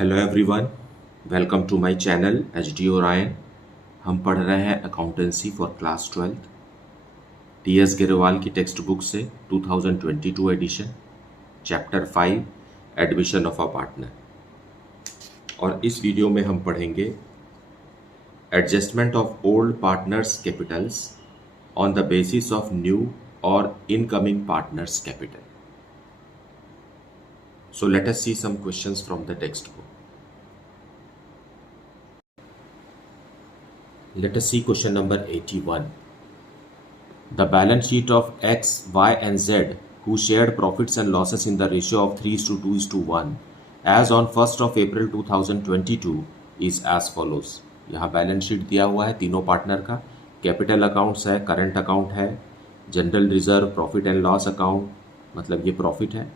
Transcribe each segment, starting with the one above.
Hello everyone, welcome to my channel H D Orion. हम पढ़ रहे हैं accountancy for class 12 T S Grewal की टेक्स्ट बुक से 2022 edition, chapter 5 admission of a partner. और इस वीडियो में हम पढ़ेंगे adjustment of old partners capitals on the basis of new और incoming partners capital. So let us see some questions from the textbook. Let us see question number 81. The balance sheet of X, Y and Z who shared profits and losses in the ratio of 3:2:1 as on 1st of April 2022 is as follows. यहाँ balance sheet दिया हुआ है तीनों partner का। Capital accounts है, current account है, general reserve, profit and loss account, मतलब ये प्रॉफिट है,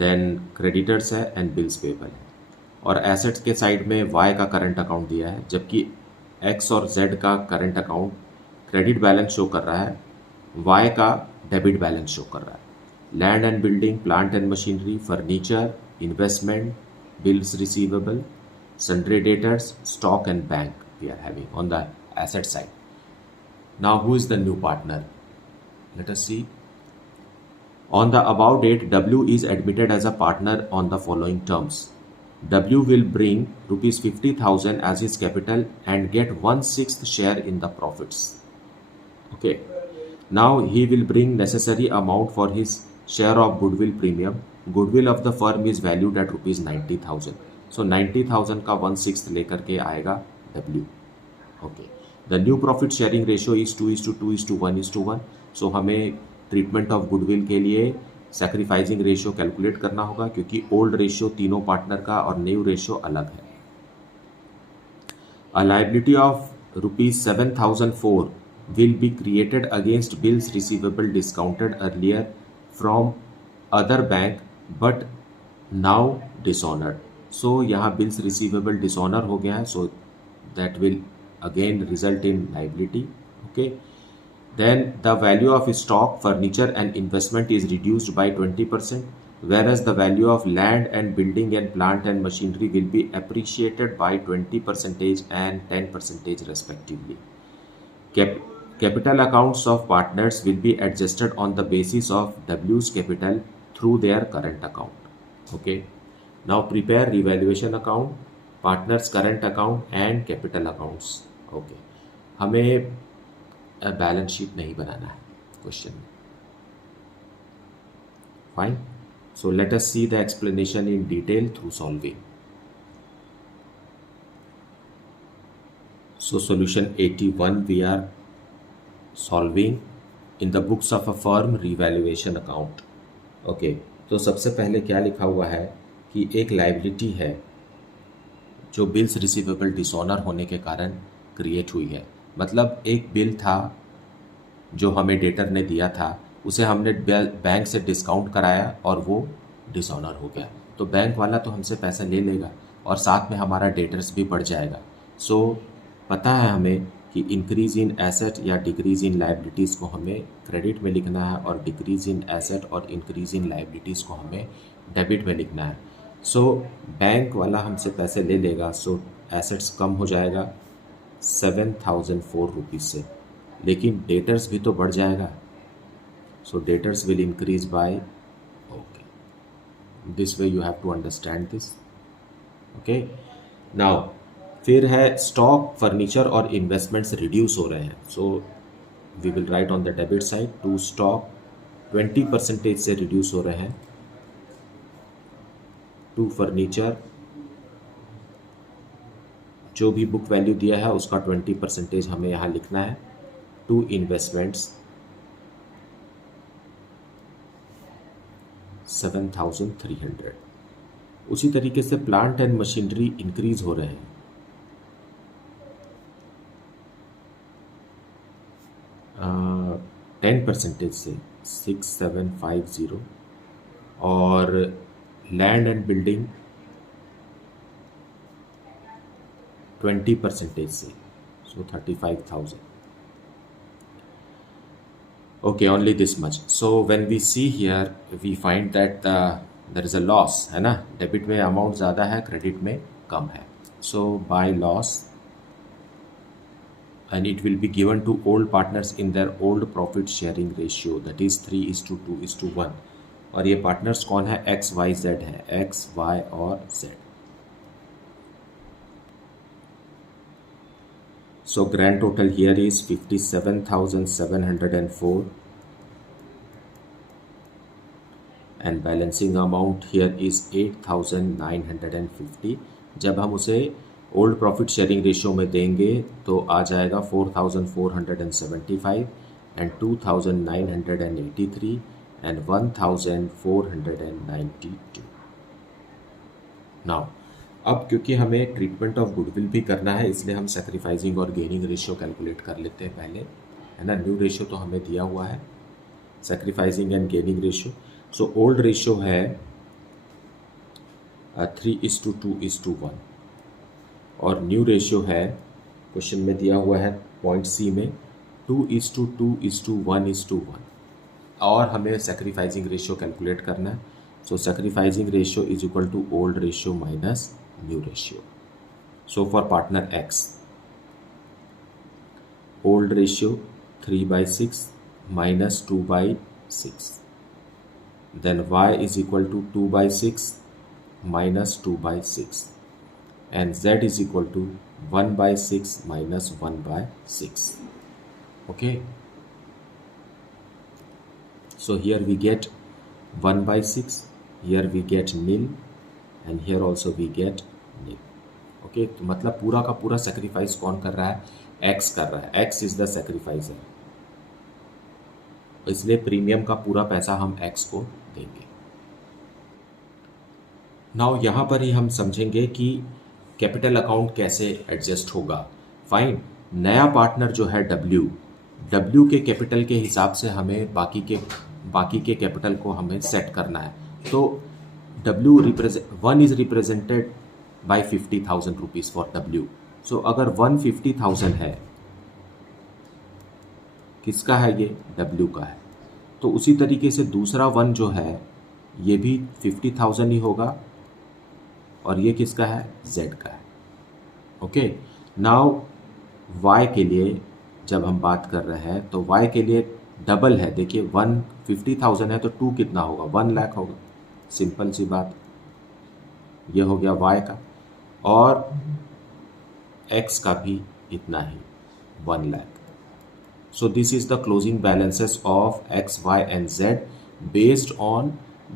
देन क्रेडिटर्स है एंड बिल्स पेबल है। और एसेट्स के साइड में वाई का करंट अकाउंट दिया है, जबकि एक्स और जेड का current account credit balance show कर रहा है, वाई का डेबिट बैलेंस शो कर रहा है। Land and building, plant and machinery, furniture, investment, bills receivable, sundry debtors, stock and bank we are having on the asset side. Now who is the new partner? Let us see. On the above date, W is admitted as a partner on the following terms. W will bring rupees 50,000 as his capital and get 1/6 share in the profits. Okay. Now he will bring necessary amount for his share of goodwill premium. Goodwill of the firm is valued at rupees 90,000. So 90,000 का 1/6 लेकर के आएगा W. Okay. The new profit sharing ratio is 2:2:1:1. So हमें treatment of goodwill के लिए sacrificing ratio calculate करना होगा, क्योंकि ओल्ड रेशियो तीनों पार्टनर का और न्यू रेशियो अलग है. A liability of ₹7,004 will be created against bills receivable discounted earlier from other bank but now dishonoured. So यहाँ बिल्स रिसीवेबल डिसऑनर हो गया है, so that will again result in liability. Okay, then the value of stock, furniture and investment is reduced by 20%, whereas the value of land and building and plant and machinery will be appreciated by 20% and 10% respectively. Capital accounts of partners will be adjusted on the basis of W's capital through their current account. Okay, now prepare revaluation account, partners current account and capital accounts. Okay, हमें balance sheet नहीं बनाना है question में. Fine. So let us see the explanation in detail through solving. So solution 81 we are solving in the books of a firm revaluation account. Okay, तो सबसे पहले क्या लिखा हुआ है कि एक लायबिलिटी है जो बिल्स रिसीवेबल डिसऑनर होने के कारण क्रिएट हुई है. मतलब एक बिल था जो हमें डेटर ने दिया था, उसे हमने बैंक से डिस्काउंट कराया और वो डिसऑनर हो गया. तो बैंक वाला तो हमसे पैसा ले लेगा और साथ में हमारा डेटर्स भी बढ़ जाएगा. सो पता है हमें कि इंक्रीज़ इन एसेट या डिक्रीज़ इन लायबिलिटीज़ को हमें क्रेडिट में लिखना है और डिक्रीज़ इन एसेट और इंक्रीज़ इन लायबिलिटीज़ को हमें डेबिट में लिखना है. सो बैंक वाला हमसे पैसे ले लेगा, सो एसेट्स कम हो जाएगा 7,004 रुपीज़ से, लेकिन डेटर्स भी तो बढ़ जाएगा. So debtors will increase by, okay, this way you have to understand this. Okay, now फिर है स्टॉक, फर्नीचर और इन्वेस्टमेंट्स रिड्यूस हो रहे हैं. So we will write on the debit side to stock 20% से रिड्यूस हो रहे हैं, टू फर्नीचर जो भी बुक वैल्यू दिया है उसका 20% हमें यहाँ लिखना है, टू इन्वेस्टमेंट्स 7,300. उसी तरीके से प्लांट एंड मशीनरी इंक्रीज हो रहे हैं, 10% से 6,750, और लैंड एंड बिल्डिंग 20% से, so 35,000. Okay, only this much. So when we see here, we find that the there is a loss, है ना, डेबिट में अमाउंट ज़्यादा है, क्रेडिट में कम है. So by loss and it will be given to old partners in their old profit sharing ratio, that is 3:2:1. और ये पार्टनर्स कौन है? एक्स वाई जेड है, एक्स वाई और Z. So grand total here is 57,704 and balancing amount here is 8,950. जब हम उसे old profit sharing ratio में देंगे तो आ जाएगा 4,475 एंड 2,983 एंड 1,492. नाउ अब क्योंकि हमें ट्रीटमेंट ऑफ गुडविल भी करना है, इसलिए हम सेक्रीफाइसिंग और गेनिंग रेशियो कैलकुलेट कर लेते हैं पहले, है ना. न्यू रेशियो तो हमें दिया हुआ है, sacrificing and gaining ratio. So old ratio है 3:2:1 और न्यू रेशियो है, क्वेश्चन में दिया हुआ है पॉइंट सी में 2:2:1:1 और हमें सेक्रीफाइसिंग रेशियो कैलकुलेट करना है. So sacrificing ratio is equal to old ratio minus new ratio. So for partner X, old ratio 3/6 minus 2/6, then y is equal to 2/6 minus 2/6 and z is equal to 1/6 minus 1/6. Okay, so here we get 1/6, here we get nil and here also we get nil. Okay, तो मतलब पूरा का पूरा sacrifice कौन कर रहा है? x कर रहा है, x इज द सेक्रीफाइसर, इसलिए प्रीमियम का पूरा पैसा हम x को देंगे. नाउ यहाँ पर ही हम समझेंगे कि कैपिटल अकाउंट कैसे एडजस्ट होगा. फाइन, नया पार्टनर जो है W के कैपिटल के हिसाब से हमें बाकी के कैपिटल को हमें सेट करना है. तो one is represented by 50,000 rupees for W. सो अगर 150,000 है, किसका है? ये W का है. तो उसी तरीके से दूसरा 1 जो है ये भी 50,000 ही होगा और ये किसका है? Z का है. ओके, नाउ Y के लिए जब हम बात कर रहे हैं तो Y के लिए डबल है. देखिए 150,000 है तो 2 कितना होगा? 1 लाख होगा. सिंपल सी बात, ये हो गया Y का, और X का भी इतना ही, 1 lakh. So this is the closing balances of X, Y and Z based on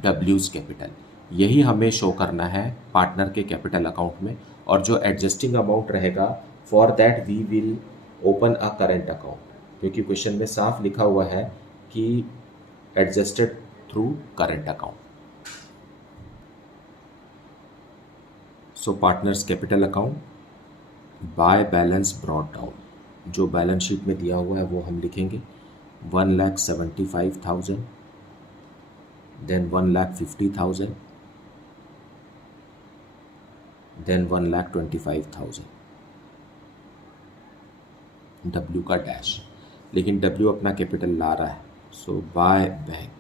W's capital. यही हमें शो करना है पार्टनर के कैपिटल अकाउंट में. और जो एडजस्टिंग अमाउंट रहेगा, for that we will open a current account, क्योंकि क्वेश्चन में साफ लिखा हुआ है कि adjusted through current account. So partners capital account by balance brought down, जो बैलेंस शीट में दिया हुआ है वो हम लिखेंगे. 1,75,000, देन 1,50,000, देन 1,25,000. W का डैश, लेकिन W अपना कैपिटल ला रहा है. सो बाय बैंक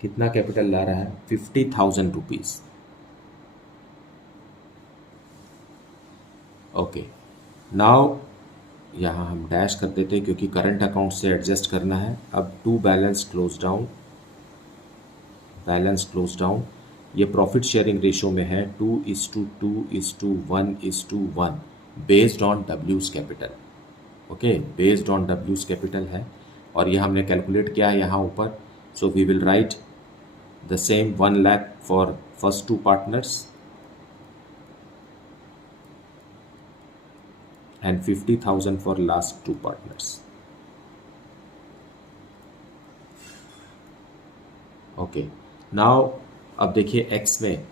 कितना कैपिटल ला रहा है? 50,000 रुपीज़. ओके, नाउ यहाँ हम डैश कर देते हैं क्योंकि करंट अकाउंट से एडजस्ट करना है. अब to balance close down, balance close down, ये प्रॉफिट शेयरिंग रेशियो में है 2:2:1:1 based on W's capital. Okay, based on W's capital है और ये हमने कैलकुलेट किया है यहाँ ऊपर. So we will write the same 1 lakh for first 2 partners and 50,000 for last 2 partners. Okay, now अब देखिए X में,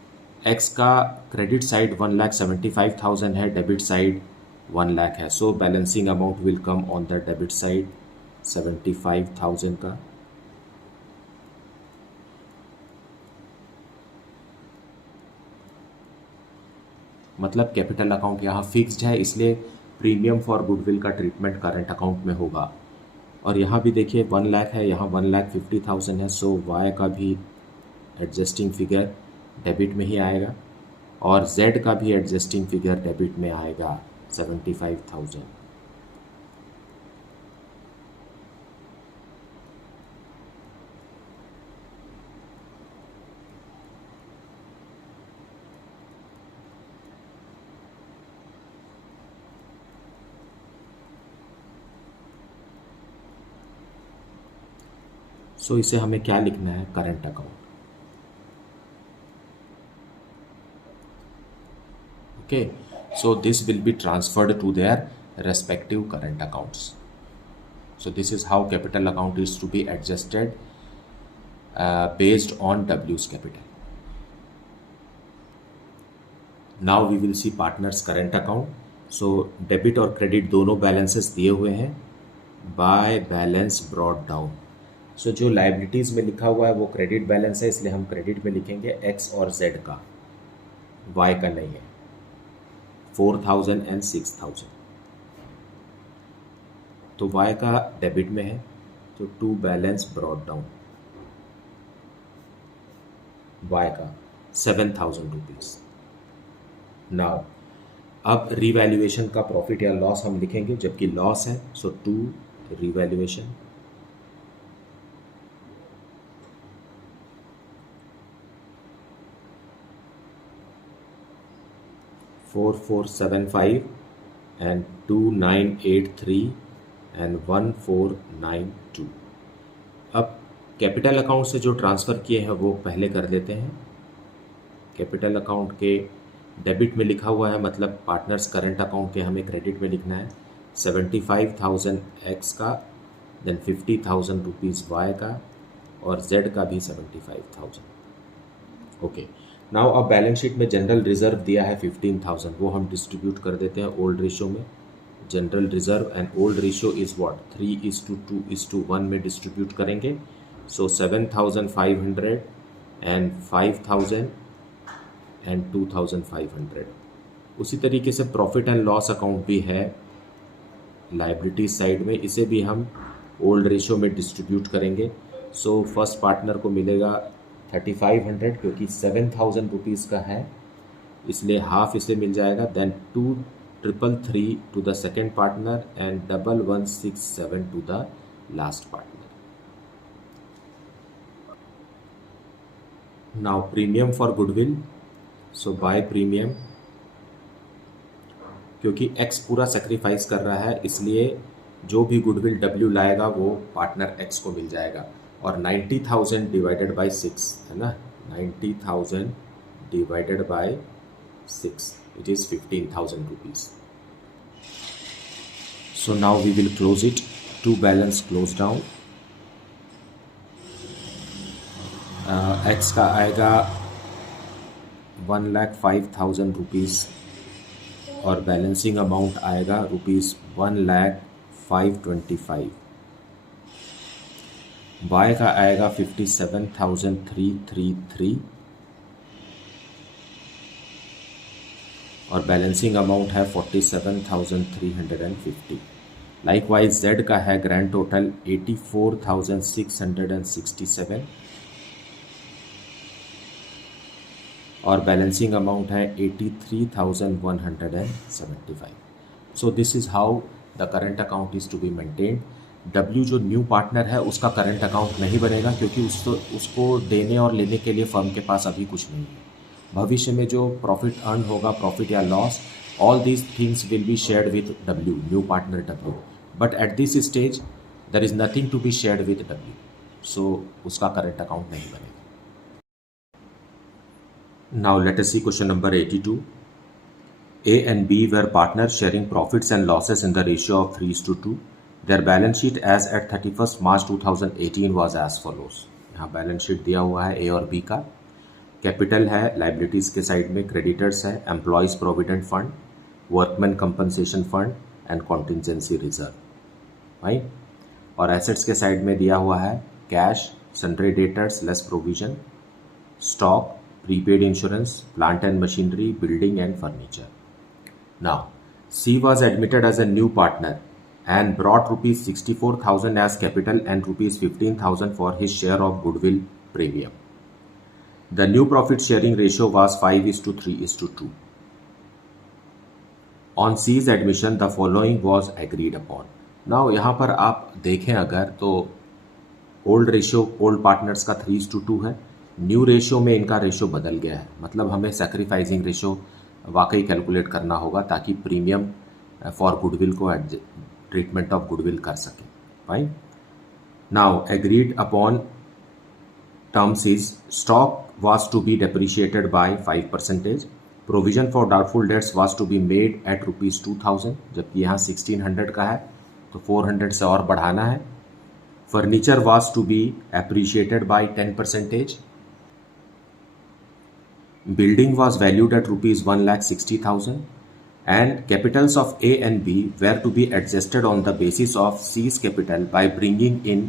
X का क्रेडिट साइड 1,75,000 है, डेबिट साइड 1 लाख है. So balancing amount will come on the debit side 75,000 का. मतलब कैपिटल अकाउंट यहाँ fixed है, इसलिए प्रीमियम फॉर गुडविल का ट्रीटमेंट करंट अकाउंट में होगा. और यहाँ भी देखिए 1 लाख है, यहाँ 1,50,000 है. सो Y का भी एडजस्टिंग फिगर डेबिट में ही आएगा, और Z का भी एडजस्टिंग फिगर डेबिट में आएगा 75,000। सो इसे हमें क्या लिखना है, current account. Okay, so this will be transferred to their respective current accounts. So this is how capital account is to be adjusted based on W's capital. Now we will see partners current account. So debit और credit दोनों balances दिए हुए हैं by balance brought down. So जो liabilities में लिखा हुआ है वो credit balance है, इसलिए हम credit में लिखेंगे X और Z का, Y का नहीं है. 4,000 and 6,000. तो Y का डेबिट में है, तो to balance brought down Y का 7,000 रुपीज़. नाउ अब रिवैल्यूएशन का प्रॉफिट या लॉस हम लिखेंगे, जबकि लॉस है, so to revaluation. $4,475 and 2,983 and 1,492. अब कैपिटल अकाउंट से जो ट्रांसफ़र किए हैं वो पहले कर लेते हैं. कैपिटल अकाउंट के डेबिट में लिखा हुआ है, मतलब पार्टनर्स करंट अकाउंट के हमें क्रेडिट में लिखना है. 75,000 X का, देन 50,000 रुपीज़ Y का, और Z का भी 75,000. ओके, नाउ अब बैलेंस शीट में जनरल रिजर्व दिया है 15,000, वो हम डिस्ट्रीब्यूट कर देते हैं ओल्ड रेशो में. General reserve and old ratio is what, 3:2:1 में डिस्ट्रीब्यूट करेंगे. सो 7,500 एंड 5,000 एंड 2,500. उसी तरीके से प्रॉफिट एंड लॉस अकाउंट भी है लाइबिलिटी साइड में, इसे भी हम ओल्ड रेशो में डिस्ट्रीब्यूट करेंगे. सो फर्स्ट पार्टनर को मिलेगा 3,500, क्योंकि 7,000 रुपीज़ का है, इसलिए हाफ इसे मिल जाएगा. Then 2,333 to the second partner and 1,167 to the last partner. Now premium for goodwill. So by premium, क्योंकि X पूरा सेक्रीफाइस कर रहा है, इसलिए जो भी गुडविल W लाएगा वो पार्टनर X को मिल जाएगा. और 90,000 डिवाइडेड बाई 6 है ना, 90,000 divided by 6, it is 15,000 rupees. So now we will close it. To balance close down. X का आएगा 1,05,000 रुपीज़, और बैलेंसिंग अमाउंट आएगा रुपीज़ 1,05,25. Y का आएगा 57,333, और बैलेंसिंग अमाउंट है 47,350. लाइकवाइज Z का है ग्रैंड टोटल 84,667, और बैलेंसिंग अमाउंट है 83,175. So this is how the current account is to be maintained. W जो न्यू पार्टनर है उसका करंट अकाउंट नहीं बनेगा, क्योंकि उसको देने और लेने के लिए फर्म के पास अभी कुछ नहीं है. भविष्य में जो प्रॉफिट अर्न होगा, प्रॉफिट या loss, all these things will be shared with W, new partner W. But at this stage there is nothing to be shared with W, so उसका करंट अकाउंट नहीं बनेगा. Now let us see question number 82. A and B were partners sharing profits and losses in the ratio of 3:2. Their balance sheet as at 31st March 2018 was as follows. यहाँ balance sheet दिया हुआ है A और B का. Capital है liabilities के side में, creditors है employees provident fund, workman compensation fund and contingency reserve, right. और एसेट्स के साइड में दिया हुआ है cash, sundry debtors less provision, stock, prepaid insurance, plant and machinery, building and furniture. Now, C was admitted as a new partner and brought rupees 64,000 as capital and rupees 15,000 for his share of goodwill premium. The new profit sharing ratio was 5:3:2. On C's admission the following was agreed upon. Now यहाँ पर आप देखें अगर तो old ratio old partners का 3:2 है. New ratio में इनका रेशियो बदल गया है, मतलब हमें सैक्रिफाइसिंग रेशियो वाकई कैलकुलेट करना होगा ताकि प्रीमियम फॉर गुडविल को ट्रीटमेंट ऑफ गुडविल कर सके. Fine. Now agreed upon terms is stock was to be depreciated by 5%. Provision for doubtful debts was to be made at rupees 2000, जबकि यहाँ 1600 का है तो 400 से और बढ़ाना है. Furniture was to be appreciated by 10%. Building was valued at rupees 1,60,000 and capitals of A and B were to be adjusted on the basis of C's capital by bringing in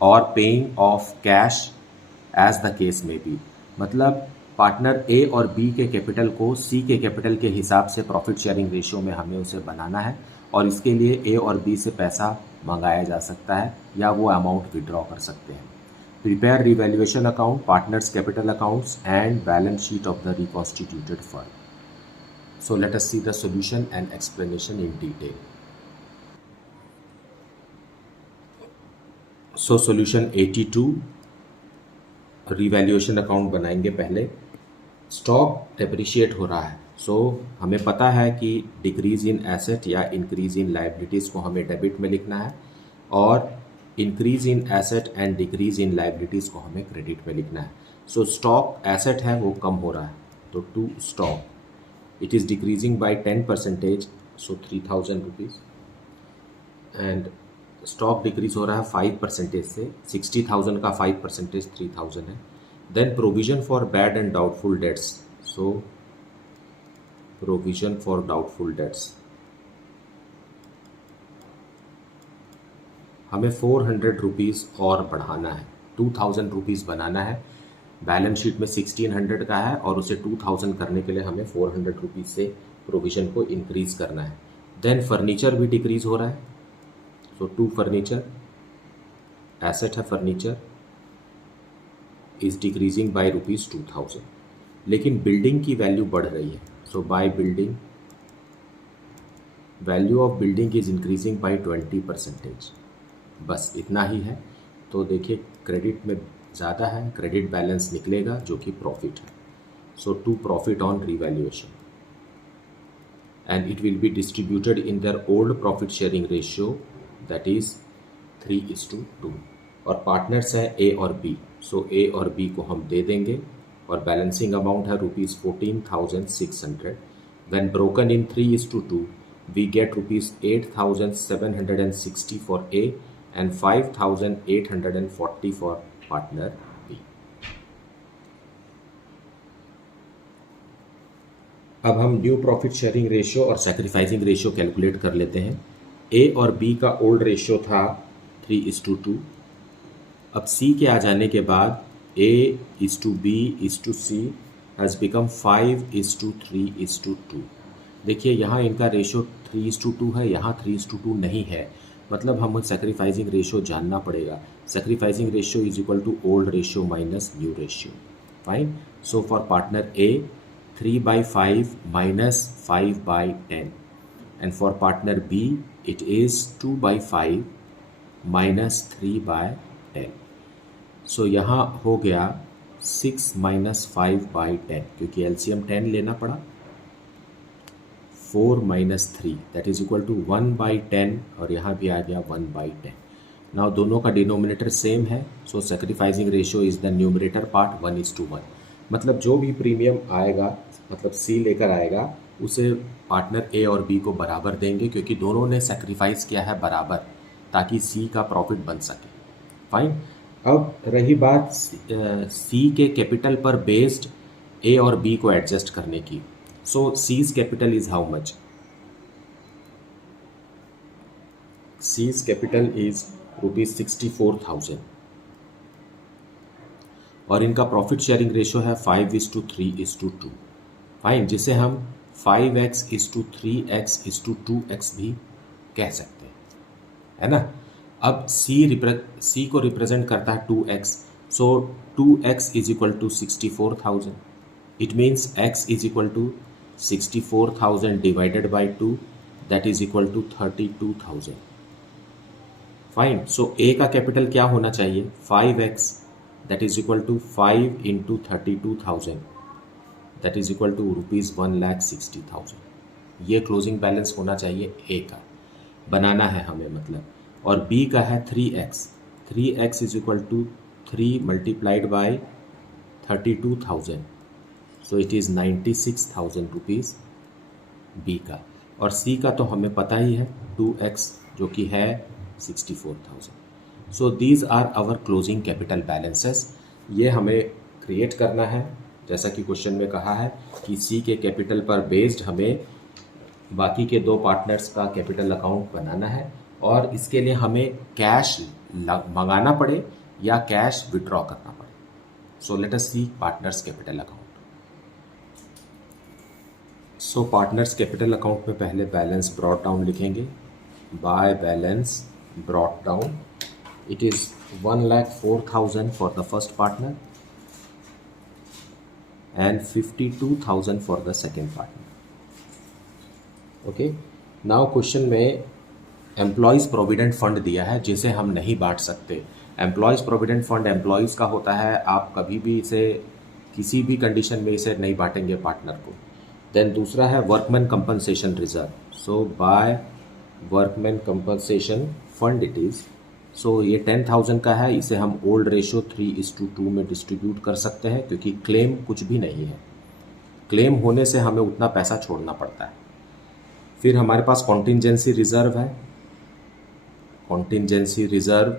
और paying off cash as the case में B. मतलब partner A और B के capital को सी के capital के हिसाब से प्रॉफिट शेयरिंग रेशियो में हमें उसे बनाना है और इसके लिए ए और बी से पैसा मंगाया जा सकता है या वो अमाउंट विड्रॉ कर सकते हैं. Prepare revaluation account, partners capital accounts and balance sheet of the reconstituted firm. So let us see the solution and explanation in detail. So solution 82, revaluation account बनाएंगे. पहले स्टॉक डेप्रिशिएट हो रहा है, सो हमें पता है कि डिक्रीज इन एसेट या इंक्रीज इन लाइबिलिटीज़ को हमें डेबिट में लिखना है और increase in asset and decrease in liabilities को हमें क्रेडिट में लिखना है. सो स्टॉक एसेट है वो कम हो रहा है तो to stock it is decreasing by 10%, so 3000 rupees. And stock decrease हो रहा है 5% से. 60,000 का 5% 3000 है. Then provision for bad and doubtful debts, so provision for doubtful debts हमें 400 रुपीज़ और बढ़ाना है, 2000 रुपीज़ बनाना है. बैलेंस शीट में 1600 का है और उसे 2000 करने के लिए हमें 400 रुपीज़ से प्रोविजन को इंक्रीज़ करना है. देन फर्नीचर भी डिक्रीज़ हो रहा है, तो टू फर्नीचर एसेट है, फर्नीचर इज डिक्रीजिंग बाय ₹2000. लेकिन बिल्डिंग की वैल्यू बढ़ रही है, so by building value of building is increasing by 20%. बस इतना ही है. तो देखिए क्रेडिट में ज़्यादा है, क्रेडिट बैलेंस निकलेगा जो कि प्रॉफिट है. So to profit on revaluation and it will be distributed in their old profit sharing ratio, that is 3:2. और पार्टनर्स है ए और बी, सो ए और बी को हम दे देंगे और बैलेंसिंग अमाउंट है ₹14,600. When broken in 3:2 we get ₹8,760 for A and 5,840 for partner B. अब हम न्यू प्रॉफिट शेयरिंग रेशियो और सैक्रिफाइसिंग रेशियो कैलकुलेट कर लेते हैं. ए और बी का ओल्ड रेशियो था 3:2. अब सी के आ जाने के बाद A:B:C हैज़ बिकम 5:3:2. देखिए यहाँ इनका रेशियो 3:2 है, यहाँ 3:2 नहीं है, मतलब हम सैक्रिफाइसिंग रेशियो जानना पड़ेगा. Sacrificing ratio is equal to old ratio minus new ratio. Fine. So for partner A 3/5 minus 5/10 and for partner B it is 2/5 minus 3/10. सो यहाँ हो गया 6 minus 5/10 क्योंकि LCM 10 लेना पड़ा. 4 minus 3 that is equal to 1/10 और यहाँ भी आ गया 1/10. नाउ दोनों का डिनोमिनेटर सेम है, so sacrificing ratio is the numerator part 1:1. मतलब जो भी प्रीमियम आएगा, मतलब सी लेकर आएगा, उसे पार्टनर ए और बी को बराबर देंगे क्योंकि दोनों ने सेक्रीफाइस किया है बराबर ताकि सी का प्रॉफिट बन सके. फाइन. अब रही बात सी के कैपिटल पर बेस्ड ए और बी को एडजस्ट करने की. So C's capital is how much? C's capital is ₹64,000 और इनका प्रॉफिट शेयरिंग रेशियो है 5:3:2. फाइन, जिसे हम 5x:3x:2x भी कह सकते हैं, है ना. अब सी को रिप्रेजेंट करता है 2x So 2x is equal to 64,000. It means x is equal to 64,000 divided by 2, that is equal to 32,000. Fine. So A का कैपिटल क्या होना चाहिए? 5x, that is equal to 5 into 32,000, that is equal to ₹1,60,000. ये closing balance होना चाहिए ए का, बनाना है हमें मतलब. और बी का है 3x. 3x is equal to 3 multiplied by 32,000, so it is 96,000 rupees B का. और सी का तो हमें पता ही है 2x जो कि है 64,000. So these are our closing capital balances. ये हमें क्रिएट करना है, जैसा कि क्वेश्चन में कहा है कि सी के कैपिटल पर बेस्ड हमें बाकी के दो पार्टनर्स का कैपिटल अकाउंट बनाना है. और इसके लिए हमें कैश मंगाना पड़े या कैश विड्रॉ करना पड़े. सो लेट अस सी partners capital account. So partners capital account में पहले बैलेंस ब्रॉट डाउन लिखेंगे. Bye balance brought down, it is 1,04,000 for the first partner and 52,000 for the second partner. Okay, now question में employees provident fund दिया है जिसे हम नहीं बांट सकते. एम्प्लॉयज़ प्रोविडेंट फंड एम्प्लॉयज़ का होता है, आप कभी भी इसे किसी भी कंडीशन में इसे नहीं बांटेंगे पार्टनर को. देन दूसरा है workman compensation reserve. So by workman compensation fund it is. So ये 10,000 का है, इसे हम ओल्ड रेशो 3:2 में डिस्ट्रीब्यूट कर सकते हैं क्योंकि क्लेम कुछ भी नहीं है. क्लेम होने से हमें उतना पैसा छोड़ना पड़ता है. फिर हमारे पास कॉन्टिंजेंसी रिजर्व है. कॉन्टिंजेंसी रिजर्व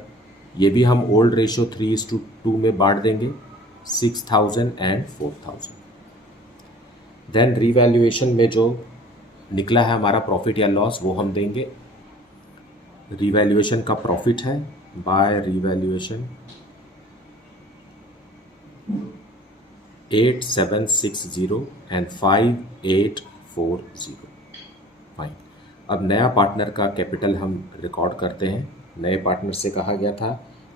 ये भी हम ओल्ड रेशो 3:2 में बांट देंगे, 6,000 एंड 4,000. देन रीवैल्यूएशन में जो निकला है हमारा प्रॉफिट या लॉस वो हम देंगे. रिवैल्यूएशन का प्रॉफिट है बाय रिवैल्यूएशन 8,760 एंड 5,840. फाइन. अब नया पार्टनर का कैपिटल हम रिकॉर्ड करते हैं. नए पार्टनर से कहा गया था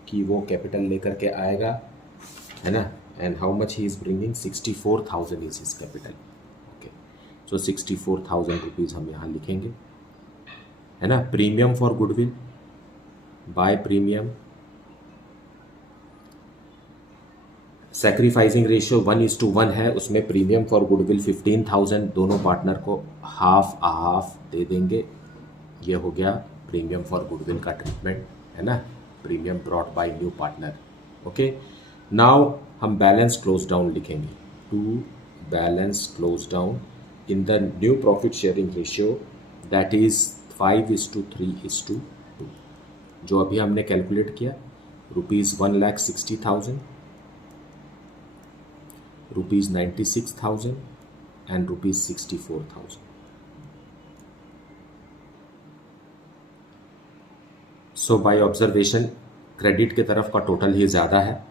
कि वो कैपिटल लेकर के आएगा, है ना. And how much he is bringing? 64,000 is his capital. Okay, so 64,000 rupees हम यहाँ लिखेंगे, है ना. Premium for goodwill by premium. Sacrificing ratio 1:1 है, उसमें प्रीमियम फॉर गुडविल 15,000 दोनों पार्टनर को हाफ दे देंगे. ये हो गया प्रीमियम फॉर गुडविल का ट्रीटमेंट, है ना. Premium brought by new partner. Okay, now हम बैलेंस क्लोज डाउन लिखेंगे. To balance close down in the new profit sharing ratio that is 5:3:2, जो अभी हमने कैलकुलेट किया. ₹1,60,000, ₹96,000 and ₹64,000. So by observation credit के तरफ का टोटल ही ज़्यादा है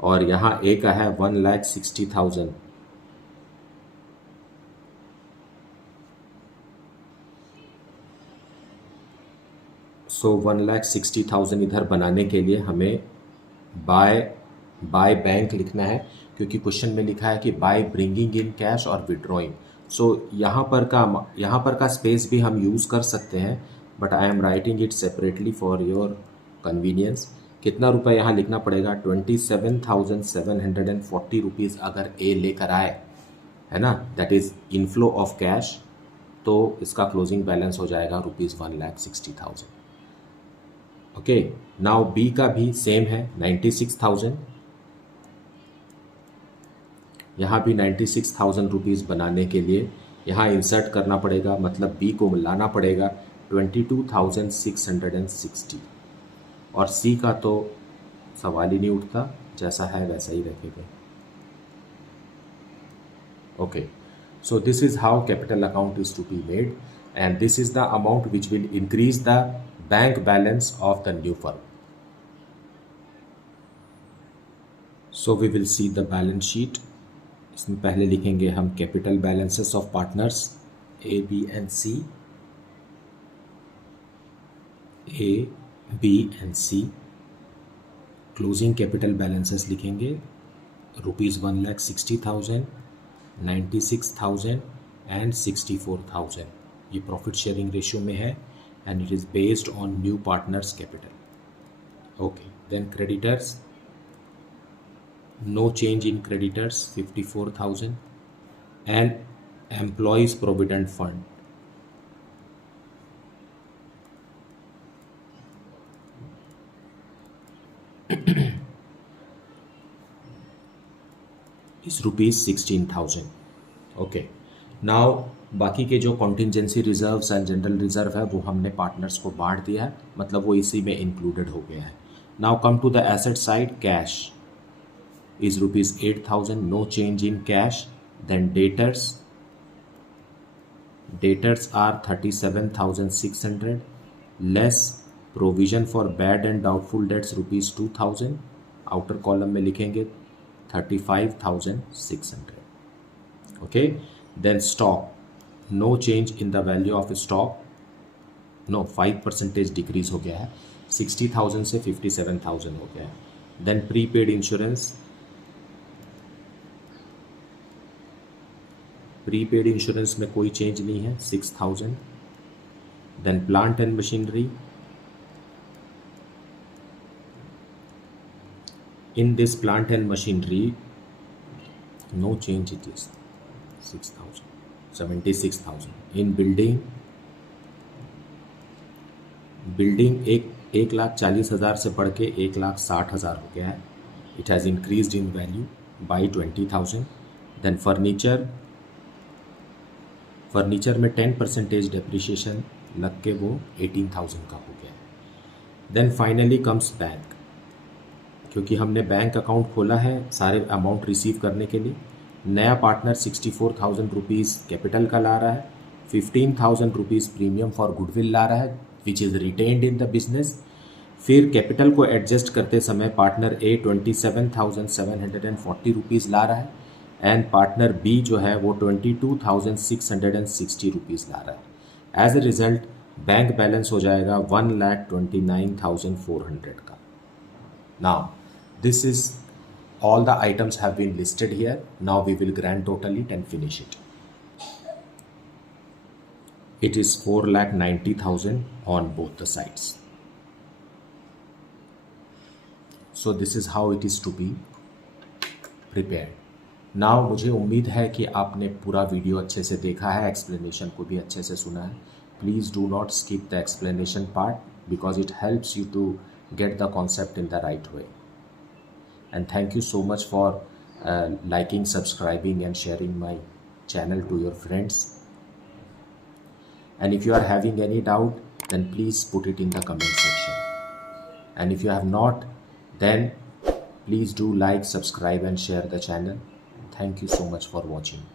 और यहाँ ए का है 1,60,000. सो 1,60,000 इधर बनाने के लिए हमें बाय बैंक लिखना है क्योंकि क्वेश्चन में लिखा है कि बाय ब्रिंगिंग इन कैश और विड्रॉइंग. सो यहाँ पर का स्पेस भी हम यूज़ कर सकते हैं, but I am writing it separately for your convenience. कितना रुपए यहाँ लिखना पड़ेगा? 27,740 रुपीज़ अगर ए लेकर आए, है ना, that is inflow of cash, तो इसका क्लोजिंग बैलेंस हो जाएगा ₹1,60,000. ओके, नाउ बी का भी सेम है 96,000. यहाँ भी 96,000 रुपीज़ बनाने के लिए यहाँ इंसर्ट करना पड़ेगा, मतलब बी को लाना पड़ेगा 22,660. और सी का तो सवाल ही नहीं उठता, जैसा है वैसा ही रखेंगे. Okay, so this is how capital account is to be made, and this is the amount which will increase the bank balance of the new firm. So we will see the balance sheet. इसमें पहले लिखेंगे हम capital balances of partners A B and C. A, B and C. Closing capital balances लिखेंगे ₹1,60,000, 96,000 and 64,000. ये profit sharing ratio में है and it is based on new partners capital. Okay, then creditors, no change in creditors 54,000 and employees provident fund is ₹16,000. Okay, now बाकी के जो contingency reserves and general reserve है वो हमने partners को बांट दिया है, मतलब वो इसी में इंक्लूडेड हो गया है. Now come to the asset side. Cash is ₹8,000, no change in cash. Then debtors are 37,600 less provision for bad and doubtful debts ₹2,000. outer column में लिखेंगे 35,600. okay, then stock, no change in the value of stock, no 5% decrease हो गया है, 60,000 से 57,000 हो गया है. then prepaid insurance, prepaid insurance में कोई चेंज नहीं है, 6,000. Then plant and machinery, in this plant and machinery no change, it is 6,000, 76,000. In building 1,40,000 से बढ़ के 1,60,000 हो गया है. It has increased in value by 20,000. Then furniture में 10% डेप्रिशिएशन लग के वो 18,000 का हो गया. देन फाइनली कम्स बैंक, क्योंकि हमने बैंक अकाउंट खोला है सारे अमाउंट रिसीव करने के लिए. नया पार्टनर ₹64,000 कैपिटल का ला रहा है, ₹15,000 प्रीमियम फॉर गुडविल ला रहा है which is retained in the business. फिर कैपिटल को एडजस्ट करते समय पार्टनर ए ₹27,740 ला रहा है एंड पार्टनर बी जो है वो ₹22,660 ला रहा है. As a result bank balance हो जाएगा 1,29,400 का. Now this is all the items have been listed here. Now we will grand total it and finish it. It is 4,90,000 on both the sides. So this is how it is to be prepared. Now मुझे उम्मीद है कि आपने पूरा video अच्छे से देखा है, एक्सप्लेनेशन को भी अच्छे से सुना है. Please do not skip the explanation part because it helps you to get the concept in the right way. And thank you so much for liking, subscribing and sharing my channel to your friends. And if you are having any doubt, then please put it in the comment section. And if you have not, then please do like, subscribe and share the channel. Thank you so much for watching.